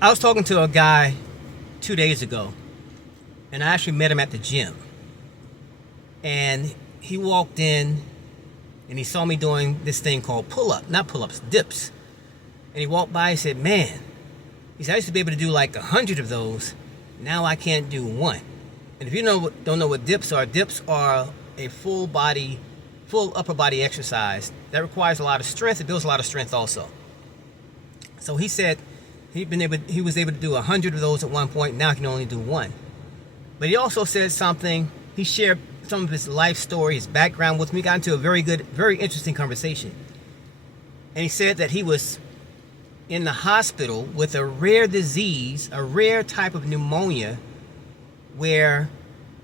I was talking to a guy 2 days ago, and I actually met him at the gym. And he walked in, and he saw me doing this thing called not pull-ups, dips. And he walked by and said, man, he said, I used to be able to do like 100 of those. Now I can't do one. And if you don't know what dips are a full upper body exercise that requires a lot of strength. It builds a lot of strength also. So he said he was able to do 100 of those at one point. Now he can only do one. But he also said something. He shared some of his life story, his background with me. Got into a very interesting conversation. And he said that he was in the hospital with a rare disease, a rare type of pneumonia, where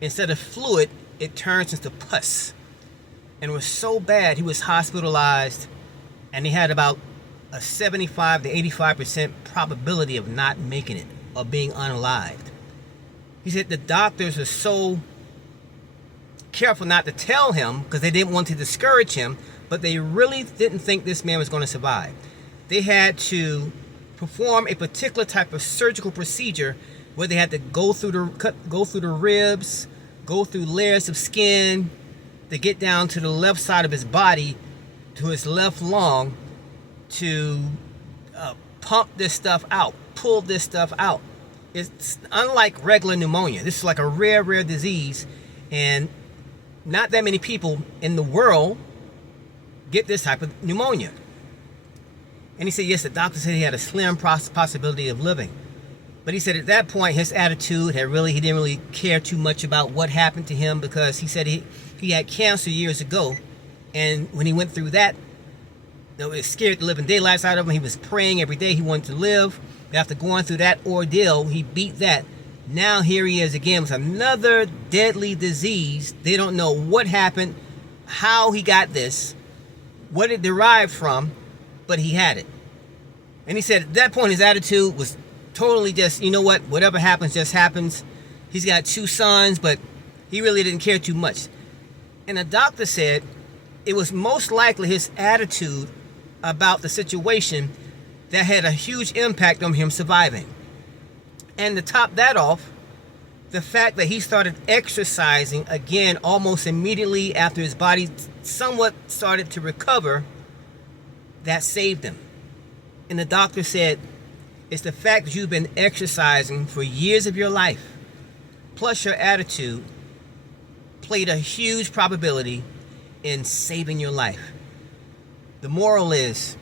instead of fluid, it turns into pus. And it was so bad, he was hospitalized, and he had about a 75 to 85% probability of not making it, or being unalived. He said the doctors were so careful not to tell him because they didn't want to discourage him, but they really didn't think this man was going to survive. They had to perform a particular type of surgical procedure where they had to go through the ribs, go through layers of skin to get down to the left side of his body, to his left lung, to pump this stuff out, pull this stuff out. It's unlike regular pneumonia. This is like a rare disease, and not that many people in the world get this type of pneumonia. And he said, yes, the doctor said he had a slim possibility of living. But he said at that point, his attitude he didn't really care too much about what happened to him, because he said he had cancer years ago. And when he went through that, it scared the living daylights out of him. He was praying every day. He wanted to live. But after going through that ordeal, he beat that. Now here he is again with another deadly disease. They don't know what happened, how he got this, what it derived from, but he had it. And he said at that point his attitude was totally just, you know what, whatever happens just happens. He's got 2 sons, but he really didn't care too much. And the doctor said it was most likely his attitude about the situation that had a huge impact on him surviving. And to top that off, the fact that he started exercising again almost immediately after his body somewhat started to recover, that saved him. And the doctor said it's the fact that you've been exercising for years of your life, plus your attitude, played a huge probability in saving your life. The moral is,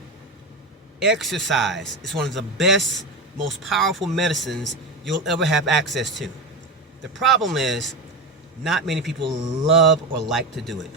exercise is one of the best, most powerful medicines you'll ever have access to. The problem is, not many people love or like to do it.